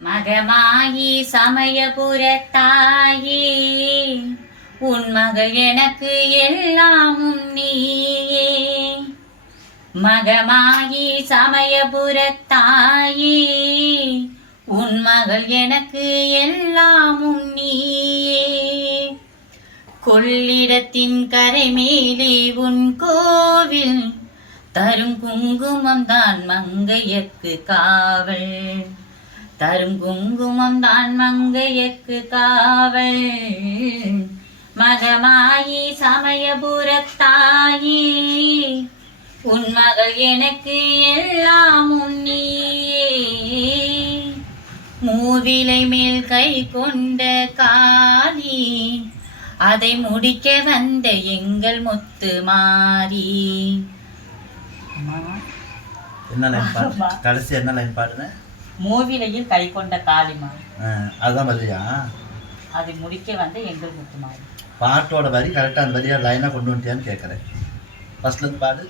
மகமாயி சமயபுரத்தாயே, உன் மகள் எனக்கு எல்லாமும் நீயே. மகமாயி சமயபுரத்தாயே, உன் மகள் எனக்கு எல்லாமும் நீயே. கொள்ளிடத்தின் கரை மேலே உன் கோவில், தரும் குங்குமம் தான் மங்கையக்கு காவல். தரும் குங்குமம் தான் மங்கையக்கு காவல். மகமாயி சமயபுரத்தாயே, உன் மகள் எனக்கு எல்லாமும் நீயே. மூவிலை மேல் கை கொண்ட காளி, அதை முடிக்க வந்த எங்கள் முத்து மாறி. என்ன லைன் பாடு? கடைசி என்ன லைன் பாடுன? மூவிலையில் கை கொண்ட காளிமா. அதுதான் வரியா? அது முடிக்க வந்து எங்கள் முத்து மாறி. பாட்டோட வரி கரெக்டாக அந்த வரியா லைனாக கொண்டு வந்துட்டியான்னு கேட்குறேன். ஃபர்ஸ்ட்லேருந்து பாடு.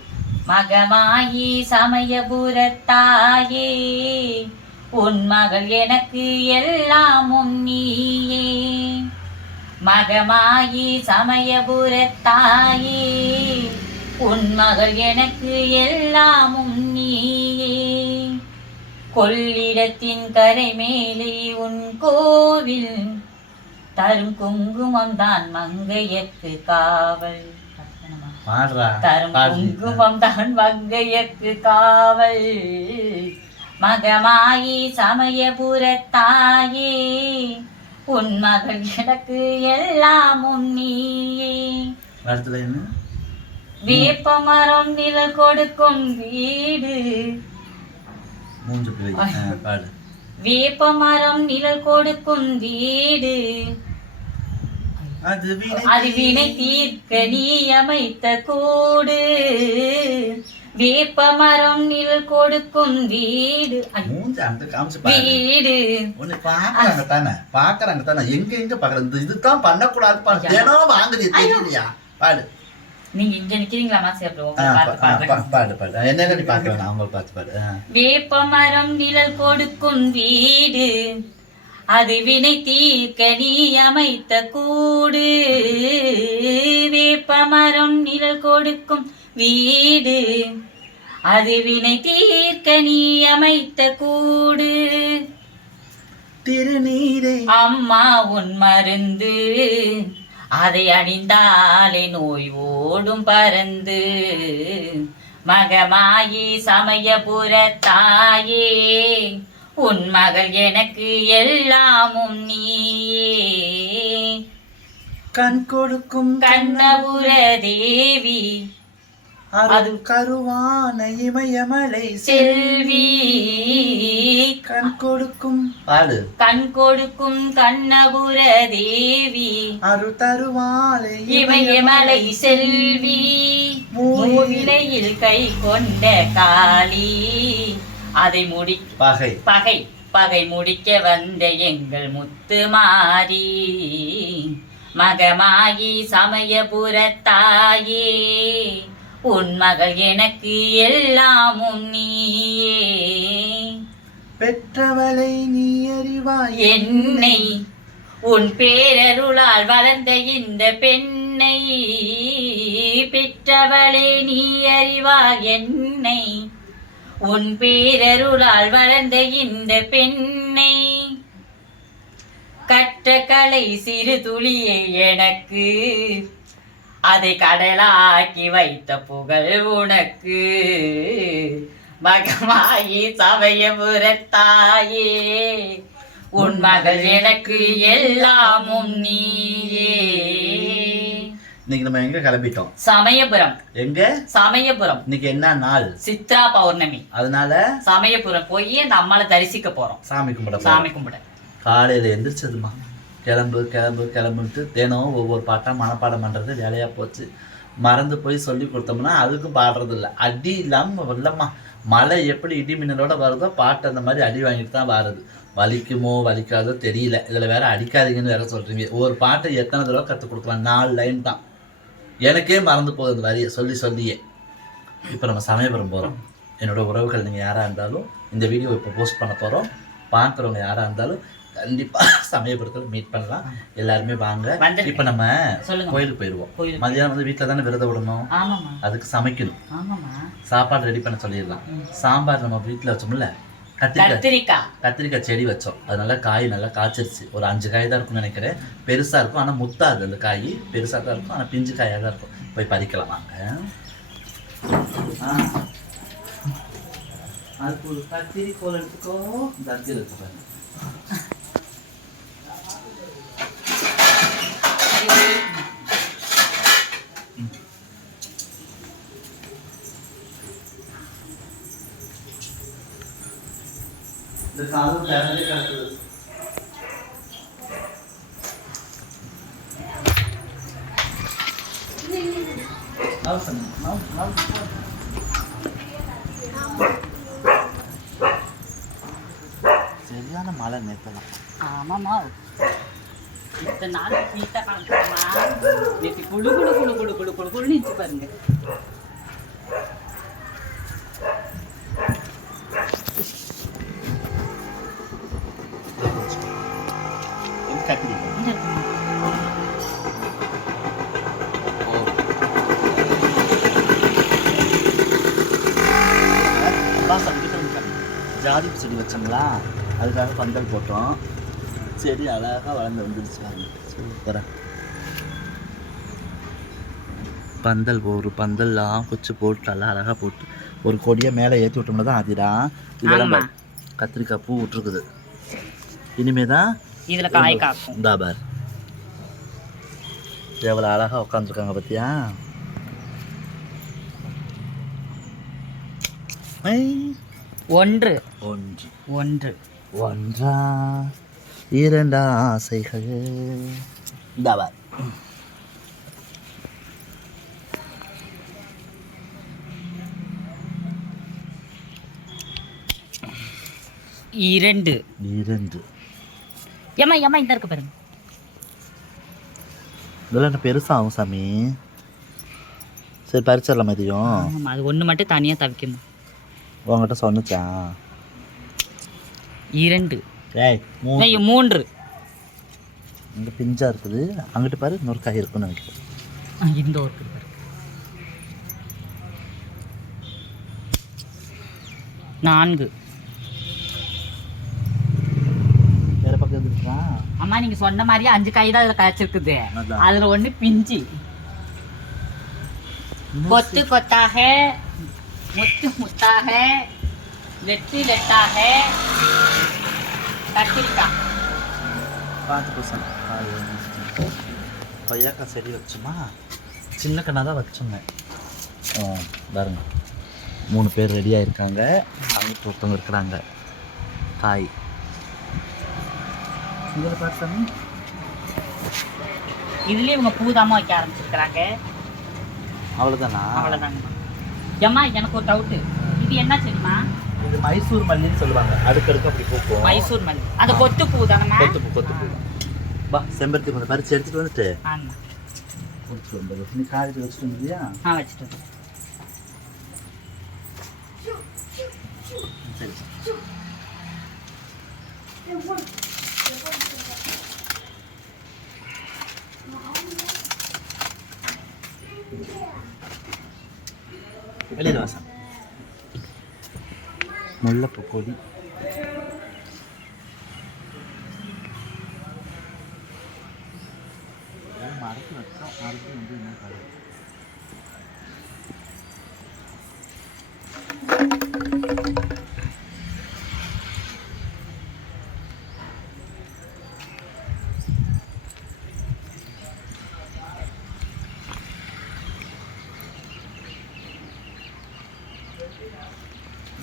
மகமாயி சமயபுரத்தாயே, உன் மகள் எனக்கு எல்லாமும் நீயே. மகமாயி சமயபுரத்தாயே, உன் மகள் எனக்கு எல்லாமும் நீயே. கொள்ளிடத்தின் கரை மேலே உன் கோவில், தரும் குங்குமம் தான் மங்கையக்கு காவல். தரும் குங்குமம் தான் மங்கையக்கு காவல். மகமாயி சமயபுரத்தாயே, உன் மகள் எனக்கு எல்லாமும் நீயே. வேப்பமரம் நிழல் கொடுக்கும் வீடு, வேப்பமரம் நிழல் கொடுக்கும் வீடு, அது வினை தீர்க்க நீ அமைத்த கூடு. வேப்பமரம் நிழல் கொடுக்கும் வீடு வீடு. பாக்குறாங்க தானே, எங்க எங்க பாக்குறது இதுதான் பண்ணக்கூடாது. பாடு. நீங்க இங்க நிக்கிறீங்களா? என்ன பாக்குறேன் அவங்க பார்த்து பாடு. வேப்பமரம் நிழல் கொடுக்கும் வீடு, அது வினை தீர்க்க நீ அமைத்த கூடு. வேப்பமரம் நிழல் கொடுக்கும் வீடு, அது வினை தீர்க்க நீ அமைத்த கூடு. திருநீரே அம்மா உன் மருந்து, அதை அணிந்தாலே நோய் ஓடும் பறந்து. மகமாயி சமயபுரத்தாயே, உன் மகள் எனக்கு எல்லாமும் நீயே. கண் கொடுக்கும் கண்ணபுர தேவி, அது கருவான இமயமலை செல்வி. கண் கொடுக்கும் பாடு. கண் கொடுக்கும் கண்ணபுர தேவி, அரு தருவாலை இமயமலை செல்வி. மூவிலையில் கை கொண்ட காளி, அதை பகை முடிக்க வந்த எங்கள் முத்து மாறி. மகமாயி சமயபுரத்தாயே, உன் மகள் எனக்கு எல்லாமும் நீயே. பெற்றவளை நீ அறிவாய் என்னை, உன் பேரருளால் வளர்ந்த இந்த பெண்ணை. பெற்றவளே நீ அறிவாய் என்னை, உன் பேரருளால் வளர்ந்த இந்த பெண்ணை. கற்ற கலை சிறு துளியை எனக்கு, அதை கடலாக்கி வைத்த புகழ் உனக்கு. மகமாயி சமயபுரத்தாயே, உன் மகள் எனக்கு எல்லாமும் நீயே. இன்னைக்கு நம்ம எங்க கிளம்பிட்டோம்? சமயபுரம். எங்க? சமயபுரம். இன்னைக்கு என்ன நாள்? சித்ரா பௌர்ணமி. அதனால சமயபுரம் போய் அந்த அம்மாளை தரிசிக்க போறோம். சாமி கும்பிட. காலையில எந்திரிச்சதுமா கிளம்புன்ட்டு தினம் ஒவ்வொரு பாட்டாக மனப்பாடம் பண்ணுறது வேலையாக போச்சு. மறந்து போய் சொல்லி கொடுத்தோம்னா அதுக்கும் பாடுறது இல்லை. அடி இல்லாமல் இல்லைம்மா, மழை எப்படி இடி மின்னலோட வருதோ பாட்டு அந்த மாதிரி அடி வாங்கிட்டு தான் வருது. வலிக்குமோ வலிக்காதோ தெரியல. இதில் வேற அடிக்காதீங்கன்னு வேற சொல்கிறீங்க. ஒரு பாட்டை எத்தனை தடவை கற்றுக் கொடுக்கலாம்? 4 லைன் தான். எனக்கே மறந்து போகுது அந்த வரியை சொல்லியே. இப்போ நம்ம சமயபுரம் போகிறோம். என்னோட உறவுகள் நீங்கள் யாராக இருந்தாலும் இந்த வீடியோ இப்போ போஸ்ட் பண்ண போகிறோம். பார்க்குறவங்க யாராக இருந்தாலும் கண்டிப்பாக சமயபுரத்தில் மீட் பண்ணலாம். எல்லாருமே வாங்க. இப்போ நம்ம கோயிலுக்கு போயிடுவோம். மதியானம் வந்து வீட்டில் தானே விரதம் விடணும். அதுக்கு சமைக்கணும். சாப்பாடு ரெடி பண்ண சொல்லிடலாம். சாம்பார் நம்ம வீட்டில் வச்சோம்ல, கத்திரிக்காய் செடி வச்சோம். அது நல்லா காய் நல்லா காய்ச்சிருச்சு. ஒரு 5 காய் தான் இருக்கும்னு நினைக்கிறேன். பெருசாக இருக்கும், ஆனால் முத்தாது. அந்த காய் பெருசாக தான் இருக்கும், ஆனால் பிஞ்சு காயாக தான் இருக்கும். போய் பறிக்கலாம் வாங்க. அதுக்கு ஒரு கத்திரிக்கோல் எடுத்துக்கோ. இந்த அரிசியில் இருக்கு பாருங்க. இந்த காலம் திறந்தே கிடக்குது. சரியான மழை நேத்தலாம். ஆமாம்மா, இத்தனை நாள் சீட்டா காமிச்சோம்மா, நேற்று குழு குழு குழு குழு குழு குழு குழுன்னு இருந்துச்சு பாருங்க. ஜாதி செடி வச்சோங்களா, அதுக்காக பந்தல் போட்டோம். செடி அழகாக வளர்ந்து வந்துருச்சு. சூப்பராக பந்தல் பந்தல்லாம் குச்சி போட்டு நல்லா அழகாக போட்டு ஒரு கொடியை மேலே ஏற்றி விட்டோம்னா தான் அதிரா. இதெல்லாம் கத்திரிக்காய் பூ விட்டுருக்குது. இனிமே தான் இதில் காய் காக்கும். இந்தா பார், எவ்வளோ அழகாக உட்காந்துருக்காங்க பார்த்தியா. ஒன்று ஒன்று ஒன்று ஒன்றா இரண்டா ஆசைகள். இந்தா பார். இரண்டு இரண்டு. ஏமா இந்த இருக்கு பாருங்க. இதெல்லாம் என்ன பெருசாகும் சாமி. சரி பறிச்சிடலாம் மதியம். அது ஒன்று மட்டும் தனியாக தவிக்கணும். உங்ககிட்ட சொன்னுச்சா? இரண்டு. ஏய் மூன்று. இங்கே பிஞ்சா இருக்குது. அங்கிட்டு பாரு, இன்னொரு காய் இருக்குன்னு நினைக்கிறேன். இந்த ஒரு பாரு. 4. வேற பக்கம் இருக்கா? அம்மா நீங்க சொன்ன மாதிரியே 5 காய் தான் அதில் காய்ச்சிருக்குது. அதில் ஒன்று பிஞ்சு. கொத்து கொத்தாக, முத்து முத்தாக, லெட்டு லெட்டாக கத்திரிக்காய். பார்த்து கொய்யாக்காய் செடி வச்சோமா, சின்ன கண்ணாக தான் வச்சோங்க. பாருங்க, 3 பேர் ரெடியாக இருக்காங்க. அவங்க ஒருத்தவங்க இருக்கிறாங்க. காய் இதில் பார்த்தோம். இதுலேயே இவங்க பூதாமல் வைக்க ஆரம்பிச்சிருக்கிறாங்க. அவ்வளோதானா? அவ்வளோதாங்கம்மா. ஏம்மா எனக்கு ஒரு டவுட்டு, இது என்ன செடிமா? இது மைசூர் மல்லின்னு சொல்லுவாங்க. அடுக்கடுக்கு அப்படி பூக்கும். மைசூர் மல்லி. அது கொத்து பூ தானம்மா? கொத்து பூ. வா, செம்பருத்தி கொஞ்சம் பறிச்சு எடுத்துட்டு வந்துட்டு ஆமாம் கொடுத்துட்டு வந்தது. நீ காய்ச்சி வச்சுட்டு வந்துயா? வச்சுட்டு வந்து. சரி வெளியில் வாசம். முல்லைப்பூ கொடி. மரத்து வச்சோம். மரத்து வந்து என்ன கடை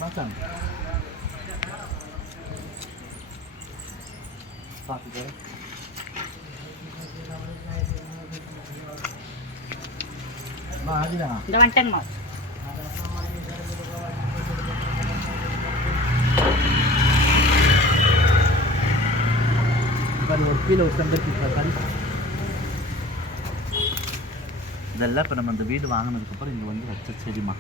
makan. Pakai. Lagi dah. Dah macam mat. Baru 1 kilo செம்பருத்தி தக்காளி. இதெல்லாம் இப்போ நம்ம அந்த வீடு வாங்கினதுக்கப்புறம் இங்கே வந்து வச்ச செடிமா.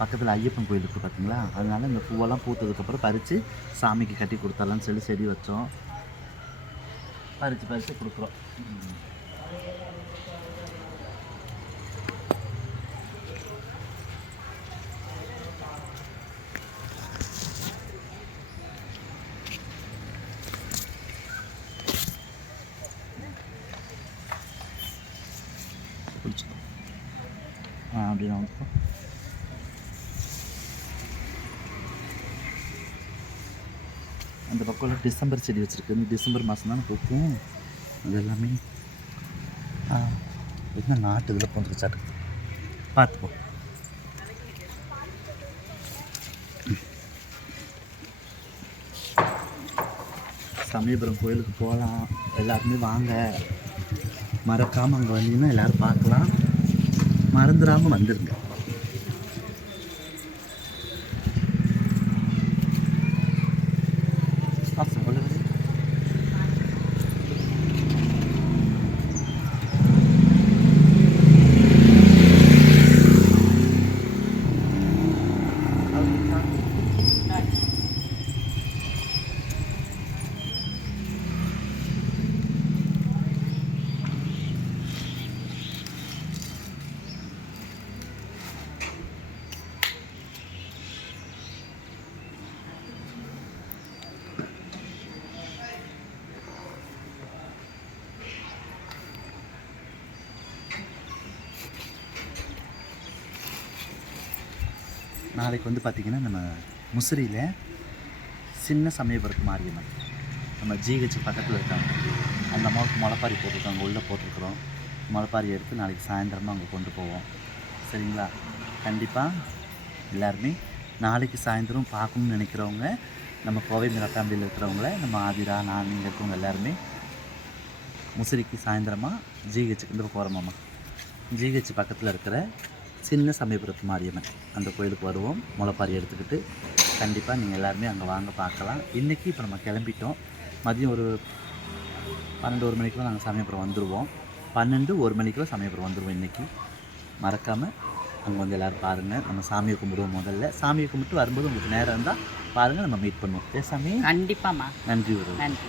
பக்கத்தில் ஐயப்பன் கோயில் இருக்குது பார்த்தீங்களா, அதனால இந்த பூவெல்லாம் பூத்ததுக்கப்புறம் பறித்து சாமிக்கு கட்டி கொடுத்துடலாம்னு சொல்லி செடி வச்சோம். பறித்து கொடுக்குறோம். பிடிச்சிக்கோ. அப்படி நான் வந்துப்போம். அந்த பக்கம் டிசம்பர் செடி வச்சுருக்கு. இந்த டிசம்பர் மாதம் தானே பூக்கும். அது எல்லாமே என்ன நாட்டு இதில் போந்துருக்கு சாட்டு பார்த்துப்போம். சமயபுரம் கோயிலுக்கு போகலாம், எல்லாருமே வாங்க. மறக்காமல் அங்கே வந்தீங்கன்னா எல்லோரும் பார்க்கலாம். மறந்துடாமல் வந்துடுங்க. நாளைக்கு வந்து பார்த்திங்கன்னா நம்ம முசிறியில் சின்ன சமயபுரத்து மாரியம்மன் நம்ம ஜிஹெச் பக்கத்தில் இருக்காங்க. அந்த அம்மாவுக்கு முளைப்பாரி போட்டிருக்காங்க, உள்ளே போட்டிருக்குறோம். முளைப்பாரி எடுத்து நாளைக்கு சாயந்தரமாக அங்கே கொண்டு போவோம். சரிங்களா? கண்டிப்பாக எல்லாருமே நாளைக்கு சாயந்தரம் பார்க்கணுன்னு நினைக்கிறவங்க, நம்ம கோவை மிரட்டாம்பியில் இருக்கிறவங்கள, நம்ம ஆதிரா, நான், நீங்கள் இருக்கவங்க எல்லாருமே முசிறிக்கு சாயந்தரமாக ஜிஹெச்சுக்கு வந்து போகிறோமாம்மா. ஜிஹெச் பக்கத்தில் இருக்கிற சின்ன சமயபுரத்து மாரியம்மன் அந்த கோயிலுக்கு வருவோம். முளைப்பாரி எடுத்துக்கிட்டு கண்டிப்பாக நீங்கள் எல்லாருமே அங்கே வாங்க பார்க்கலாம். இன்றைக்கி இப்போ நம்ம கிளம்பிட்டோம். மதியம் ஒரு 12-1 மணிக்கெலாம் நாங்கள் சமயபுரம் வந்துடுவோம். 12-1 மணிக்கெலாம் சமயபுரம் வந்துடுவோம். இன்றைக்கி மறக்காமல் அங்கே வந்து எல்லோரும் பாருங்கள். நம்ம சாமியை கும்பிடுவோம். முதல்ல சாமியை கும்பிட்டு வரும்போது உங்களுக்கு நேரம் இருந்தால் பாருங்கள், நம்ம மீட் பண்ணுவோம். சாமி கண்டிப்பாம்மா. நன்றி. ஒரு நன்றி.